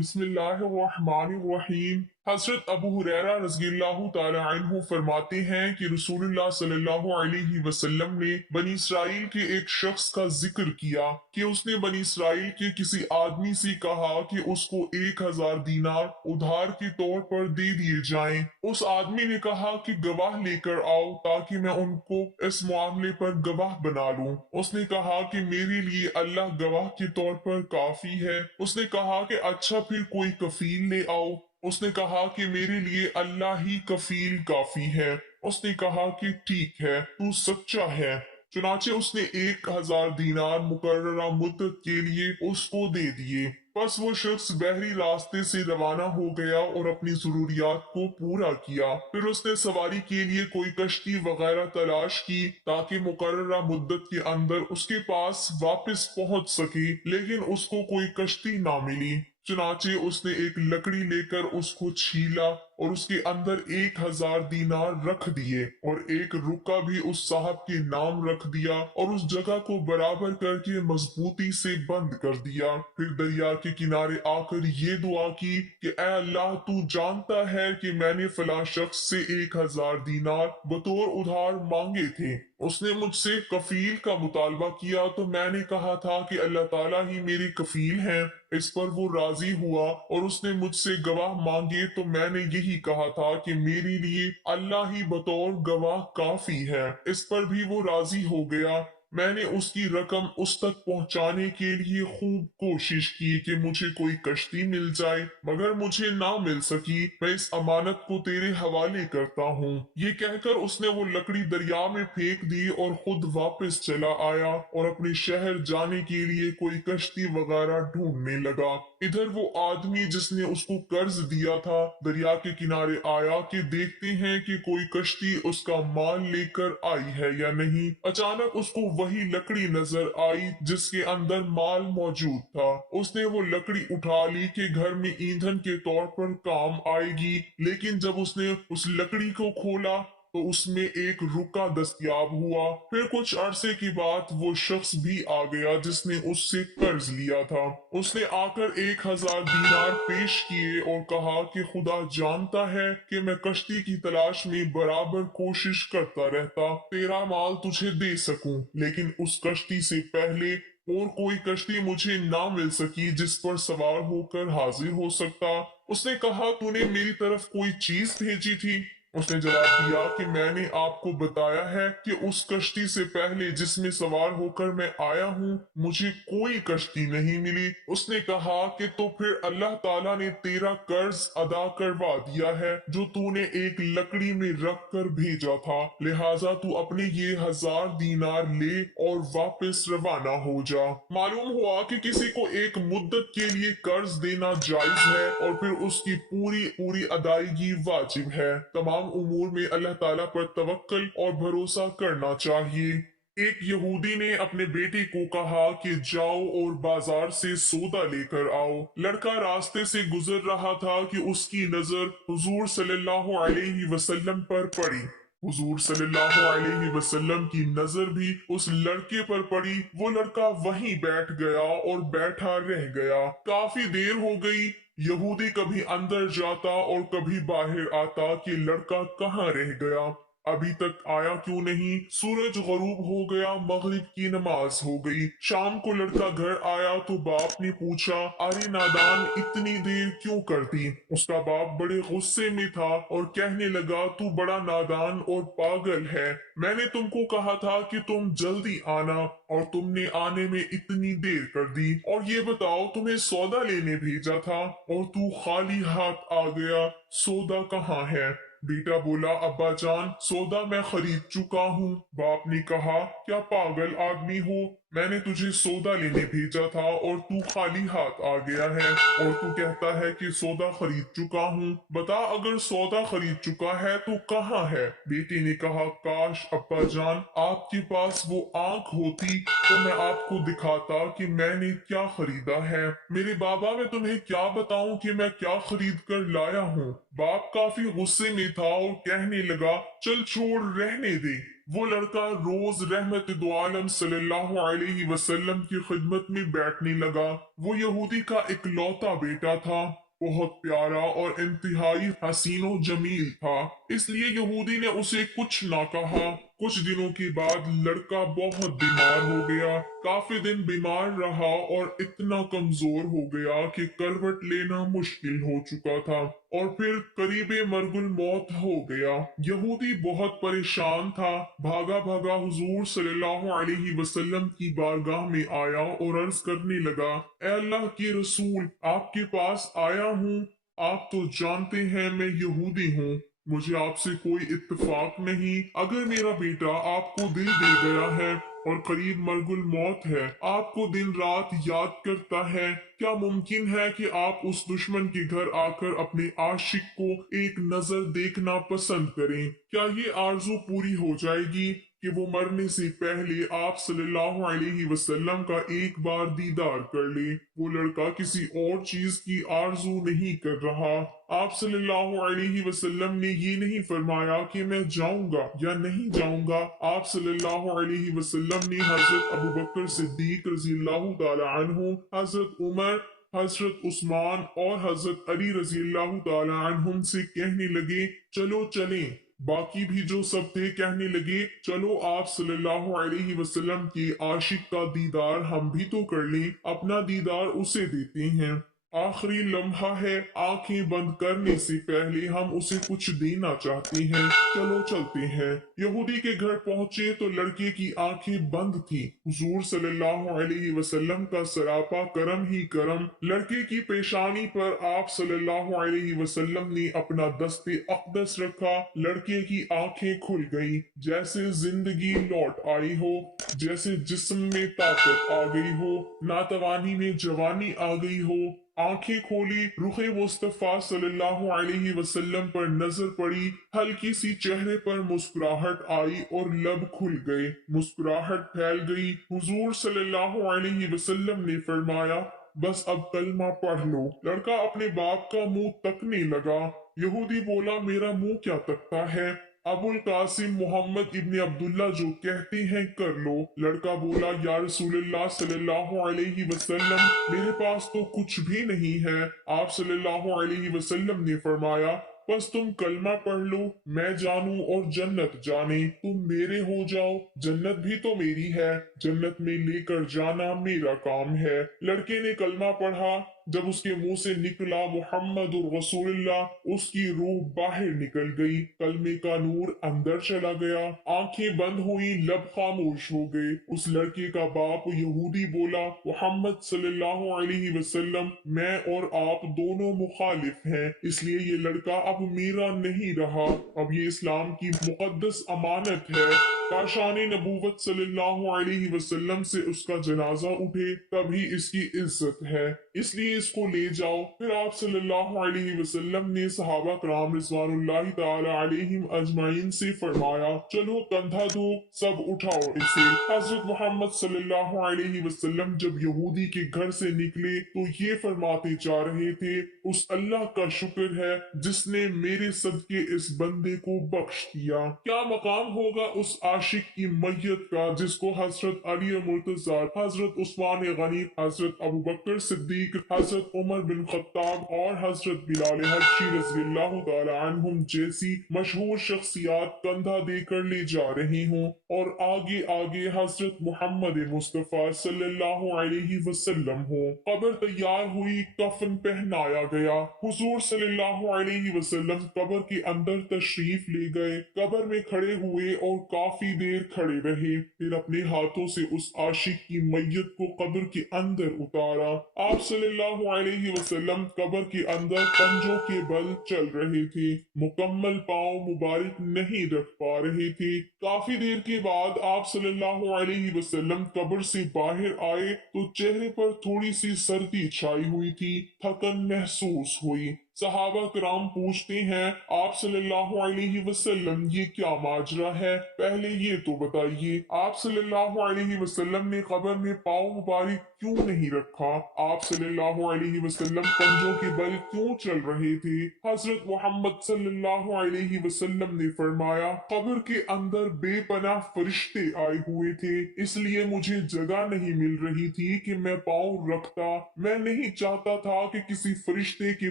बिस्मिल्लाहिर्रहमानिर्रहीम। हजरत अबू हुरैरा रज़ियल्लाहु ताला अन्हु फरमाते हैं कि रसूलुल्लाह सल्लल्लाहु अलैहि वसल्लम ने बनी इसराइल के एक शख्स का जिक्र किया कि उसने बनी इसराइल के किसी आदमी से कहा कि उसको 1000 दीनार उधार के तौर पर दे दिए जाएं। उस आदमी ने कहा कि गवाह लेकर आओ ताकि मैं उनको इस मामले पर गवाह बना लूं। उसने कहा कि मेरे लिए अल्लाह गवाह के तौर पर काफी है। उसने कहा कि अच्छा फिर कोई कफील ले आओ। उसने कहा कि मेरे लिए अल्लाह ही कफील काफी है। उसने कहा कि ठीक है, तू सच्चा है। चुनाचे उसने 1000 दीनार मुकर्ररा मुद्दत के लिए उसको दे दिए। बस वो शख्स बहरी रास्ते से रवाना हो गया और अपनी जरूरियात को पूरा किया। फिर उसने सवारी के लिए कोई कश्ती वगैरह तलाश की ताकि मुकर्ररा मुद्दत के अंदर उसके पास वापस पहुंच सके, लेकिन उसको कोई कश्ती ना मिली। चुनाचे उसने एक लकड़ी लेकर उसको छीला और उसके अंदर 1000 दीनार रख दिए और एक रुका भी उस साहब के नाम रख दिया और उस जगह को बराबर करके मजबूती से बंद कर दिया। फिर दरिया के किनारे आकर ये दुआ की कि ऐ अल्लाह, तू जानता है कि मैंने फला शख्स से 1000 दीनार बतौर उधार मांगे थे। उसने मुझसे कफील का मुतालबा किया तो मैंने कहा था कि अल्लाह ताला ही मेरे कफील हैं। इस पर वो राजी हुआ और उसने मुझसे गवाह मांगे तो मैंने यही कहा था कि मेरे लिए अल्लाह ही बतौर गवाह काफी है। इस पर भी वो राजी हो गया। मैंने उसकी रकम उस तक पहुंचाने के लिए खूब कोशिश की कि मुझे कोई कश्ती मिल जाए, मगर मुझे ना मिल सकी। मैं इस अमानत को तेरे हवाले करता हूँ। ये कहकर उसने वो लकड़ी दरिया में फेंक दी और खुद वापस चला आया और अपने शहर जाने के लिए कोई कश्ती वगैरह ढूंढने लगा। इधर वो आदमी जिसने उसको कर्ज दिया था दरिया के किनारे आया कि देखते हैं कि कोई कश्ती उसका माल लेकर आई है या नहीं। अचानक उसको वही लकड़ी नजर आई जिसके अंदर माल मौजूद था। उसने वो लकड़ी उठा ली कि घर में ईंधन के तौर पर काम आएगी, लेकिन जब उसने उस लकड़ी को खोला तो उसमें एक रुका दस्तयाब हुआ। फिर कुछ अरसे के बाद वो शख्स भी आ गया जिसने उससे कर्ज लिया था। उसने आकर 1000 दीनार पेश किए और कहा कि खुदा जानता है कि मैं कश्ती की तलाश में बराबर कोशिश करता रहता तेरा माल तुझे दे सकूं, लेकिन उस कश्ती से पहले और कोई कश्ती मुझे ना मिल सकी जिस पर सवार होकर हाजिर हो सकता। उसने कहा, तूने मेरी तरफ कोई चीज भेजी थी? उसने जवाब दिया कि मैंने आपको बताया है कि उस कश्ती से पहले जिसमें सवार होकर मैं आया हूँ मुझे कोई कश्ती नहीं मिली। उसने कहा कि तो फिर अल्लाह ताला ने तेरा कर्ज अदा करवा दिया है जो तूने एक लकड़ी में रख कर भेजा था, लिहाजा तू अपने ये 1000 दीनार ले और वापस रवाना हो जा। मालूम हुआ कि किसी को एक मुद्दत के लिए कर्ज देना जायज है और फिर उसकी पूरी पूरी अदायगी वाजिब है। तमाम उमूर में अल्लाह ताला पर तवक्कल और भरोसा करना चाहिए। एक यहूदी ने अपने बेटे को कहा कि जाओ और बाजार से सौदा लेकर आओ। लड़का रास्ते से गुजर रहा था कि उसकी नजर हुजूर सल्लल्लाहु अलैहि वसल्लम पर पड़ी। हुजूर सल्लल्लाहु अलैहि वसल्लम की नजर भी उस लड़के पर पड़ी। वो लड़का वहीं बैठ गया और बैठा रह गया। काफी देर हो गई। यहूदी कभी अंदर जाता और कभी बाहर आता कि लड़का कहाँ रह गया, अभी तक आया क्यों नहीं। सूरज गरूब हो गया, मगरिब की नमाज हो गई। शाम को लड़का घर आया तो बाप ने पूछा, अरे नादान, इतनी देर क्यों कर दी? उसका बाप बड़े गुस्से में था और कहने लगा, तू बड़ा नादान और पागल है। मैंने तुमको कहा था कि तुम जल्दी आना और तुमने आने में इतनी देर कर दी। और ये बताओ, तुम्हें सौदा लेने भेजा था और तू खाली हाथ आ गया। सौदा कहाँ है? बेटा बोला, अब्बा जान, सौदा मैं खरीद चुका हूँ। बाप ने कहा, क्या पागल आदमी हो, मैंने तुझे सौदा लेने भेजा था और तू खाली हाथ आ गया है और तू कहता है कि सौदा खरीद चुका हूँ। बता, अगर सौदा खरीद चुका है तो कहाँ है? बेटे ने कहा, काश अब्बा जान आपके पास वो आंख होती तो मैं आपको दिखाता कि मैंने क्या खरीदा है। मेरे बाबा, मैं तुम्हें क्या बताऊं कि मैं क्या खरीद कर लाया हूँ। बाप काफी गुस्से में था और कहने लगा, चल छोड़, रहने दे। वो लड़का रोज रहमत दो आलम सल्लल्लाहु अलैहि वसल्लम की खिदमत में बैठने लगा। वो यहूदी का इकलौता बेटा था, बहुत प्यारा और इंतहाई हसीनो जमील था, इसलिए यहूदी ने उसे कुछ ना कहा। कुछ दिनों के बाद लड़का बहुत बीमार हो गया। काफी दिन बीमार रहा और इतना कमजोर हो गया कि करवट लेना मुश्किल हो चुका था और फिर करीबे मरगुल मौत हो गया। यहूदी बहुत परेशान था, भागा भागा हुजूर सल्लल्लाहु अलैहि वसल्लम की बारगाह में आया और अर्ज करने लगा, ए अल्लाह के रसूल, आपके पास आया हूँ। आप तो जानते हैं मैं यहूदी हूँ, मुझे आपसे कोई इत्तेफाक नहीं। अगर मेरा बेटा आपको दिल दे गया है और करीब मरगुल मौत है, आपको दिन रात याद करता है, क्या मुमकिन है कि आप उस दुश्मन के घर आकर अपने आशिक को एक नजर देखना पसंद करें? क्या ये आरजू पूरी हो जाएगी कि वो मरने से पहले आप सल्लल्लाहु अलैहि वसल्लम का एक बार दीदार कर ले? वो लड़का किसी और चीज की आरजू नहीं कर रहा। आप सल्लल्लाहु अलैहि वसल्लम ने ये नहीं फरमाया कि मैं जाऊंगा या नहीं जाऊंगा। आप सल्लल्लाहु अलैहि वसल्लम ने हजरत अबू बकर सिद्दीक रज़ियल्लाहु ताला अन्हु, हजरत उमर, हजरत उस्मान और हजरत अली रज़ियल्लाहु ताला अन्हुम से कहने लगे, चलो चलें। बाकी भी जो सब थे कहने लगे, चलो आप सल्लल्लाहु अलैहि वसल्लम के आशिक का दीदार हम भी तो कर लें, अपना दीदार उसे देते हैं। आखिरी लम्हा है, आंखें बंद करने से पहले हम उसे कुछ देना चाहते हैं, चलो चलते हैं। यहूदी के घर पहुंचे तो लड़के की आंखें बंद थी। हुजूर सल्लल्लाहु अलैहि वसल्लम का सरापा करम ही करम। लड़के की पेशानी पर आप सल्लल्लाहु अलैहि वसल्लम ने अपना दस्ते अक़दस रखा। लड़के की आंखें खुल गई, जैसे जिंदगी लौट आई हो, जैसे जिस्म में ताकत आ गई हो, नातवानी में जवानी आ गई हो। आंखें खोली, रुखे मुस्तफा सल्लल्लाहु अलैहि वसल्लम पर नजर पड़ी, हल्की सी चेहरे पर मुस्कुराहट आई और लब खुल गए, मुस्कुराहट फैल गई। हुजूर सल्लल्लाहु अलैहि वसल्लम ने फरमाया, बस अब कलमा पढ़ लो। लड़का अपने बाप का मुंह तकने लगा। यहूदी बोला, मेरा मुंह क्या तकता है? अबुल कासिम मोहम्मद इब्ने अब्दुल्ला जो कहते हैं कर लो। लड़का बोला, या रसूलुल्लाह सल्लल्लाहु अलैहि वसल्लम, मेरे पास तो कुछ भी नहीं है। आप सल्लल्लाहु अलैहि वसल्लम ने फरमाया, बस तुम कलमा पढ़ लो, मैं जानू और जन्नत जाने, तुम मेरे हो जाओ, जन्नत भी तो मेरी है, जन्नत में लेकर जाना मेरा काम है। लड़के ने कलमा पढ़ा। जब उसके मुंह से निकला मुहम्मदुर रसूलुल्लाह, उसकी रूह बाहर निकल गई, कलमे का नूर अंदर चला गया, आंखें बंद हुई, लब खामोश हो गए। उस लड़के का बाप यहूदी बोला, मोहम्मद सल्लल्लाहु अलैहि वसल्लम, मैं और आप दोनों मुखालिफ हैं, इसलिए ये लड़का अब मेरा नहीं रहा, अब ये इस्लाम की मुकद्दस अमानत है। काशाने नबूवत सल्लल्लाहु अलैहि वसल्लम से उसका जनाजा उठे, तभी इसकी इज्जत है, इसलिए इसको ले जाओ। फिर आप सल्लल्लाहु अलैहि वसल्लम ने सहाबा कराम रिज़वानुल्लाहि ताला अलैहिम अजमाइन से फरमाया, चलो कंधा दो, सब उठाओ इसे। हजरत मोहम्मद सल्लल्लाहु अलैहि वसल्लम जब यहूदी के घर से निकले तो ये फरमाते जा रहे थे, उस अल्लाह का शुक्र है जिसने मेरे सदके इस बंदे को बख्श दिया। क्या मकाम होगा उस आशिक की मैयत का जिसको हजरत अली मुर्तजा, हजरत उस्मान गनी, हजरत अबू बकर सिद्दीक, हजरत उमर बिन खत्ताब और हजरत बिलाल हबशी रज़ियल्लाहु ताला अन्हुम जैसी मशहूर शख्सियात कंधा देकर ले जा रही हों और आगे आगे हजरत मोहम्मद मुस्तफ़ा सल्लल्लाहु अलैहि वसल्लम हो। कब्र तैयार हुई, कफन पहनाया गया। हुजूर सल्लल्लाहु अलैहि वसल्लम कब्र के अंदर तशरीफ ले गए, कब्र में खड़े हुए और काफी देर खड़े रहे, फिर अपने हाथों से उस आशिक की मैयत को कब्र के अंदर उतारा। आप सल्लल्लाहु अलैहि वसल्लम कब्र के अंदर पंजों के बल चल रहे थे, मुकम्मल पांव मुबारक नहीं रख पा रहे थे। काफी देर के बाद आप सल्लल्लाहु अलैहि वसल्लम कब्र से बाहर आए तो चेहरे पर थोड़ी सी सर्दी छाई हुई थी, थकन महसूस हुई। सहाबा कराम पूछते हैं, आप सल्लल्लाहु अलैहि वसल्लम ये क्या माजरा है, पहले ये तो बताइए। आप सल्लल्लाहु अलैहि वसल्लम ने कब्र में पाँव मुबारक क्यों नहीं रखा? आप सल्लल्लाहु अलैहि वसल्लम पंजों के बल क्यों चल रहे थे? हजरत मोहम्मद सल्लल्लाहु अलैहि वसल्लम ने फरमाया, कब्र के अंदर बेपनाह फरिश्ते आए हुए थे, इसलिए मुझे जगह नहीं मिल रही थी कि मैं पाँव रखता। मैं नहीं चाहता था कि किसी फरिश्ते के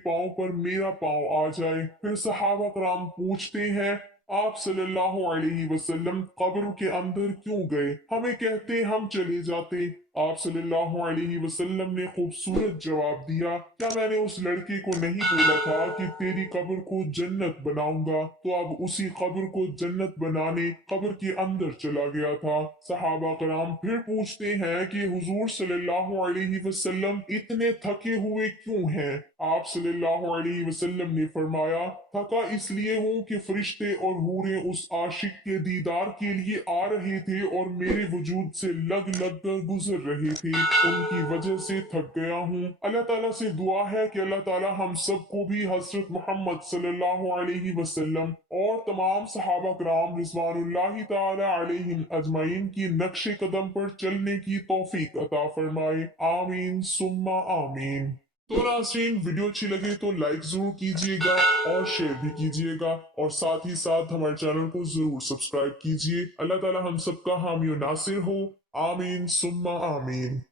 पाँव पर मेरा पाँव आ जाए। फिर सहाबा कराम पूछते हैं, आप सल्लल्लाहु अलैहि वसल्लम कब्र के अंदर क्यों गए? हमें कहते हम चले जाते। आप सल्लल्लाहु अलैहि वसल्लम ने खूबसूरत जवाब दिया, क्या मैंने उस लड़के को नहीं बोला था कि तेरी कब्र को जन्नत बनाऊंगा? तो अब उसी कब्र को जन्नत बनाने कब्र के अंदर चला गया था। सहाबा कराम फिर पूछते हैं कि हुजूर सल्लल्लाहु अलैहि वसल्लम इतने थके हुए क्यों हैं? आप सल्लल्लाहु अलैहि वसल्लम ने फरमाया, थका इसलिए हूँ कि फरिश्ते और हूरें उस आशिक के दीदार के लिए आ रहे थे और मेरे वजूद से लग लग कर गुजर रहे थे, उनकी वजह से थक गया हूँ। अल्लाह ताला से दुआ है कि अल्लाह ताला हम सबको भी हजरत मोहम्मद सल्लल्लाहु अलैहि वसल्लम और तमाम सहाबा कराम रिज़वानुल्लाहि ताला अलैहिम अजमाइन की नक्शे कदम पर चलने की तौफीक अता फरमाए। आमीन सुम्मा आमीन। तो नाज़रीन, वीडियो अच्छी लगे तो लाइक जरूर कीजिएगा और शेयर भी कीजिएगा, और साथ ही साथ हमारे चैनल को जरूर सब्सक्राइब कीजिए। अल्लाह ताला हम सबका हामी और नासिर हो। आमीन सुम्मा आमीन।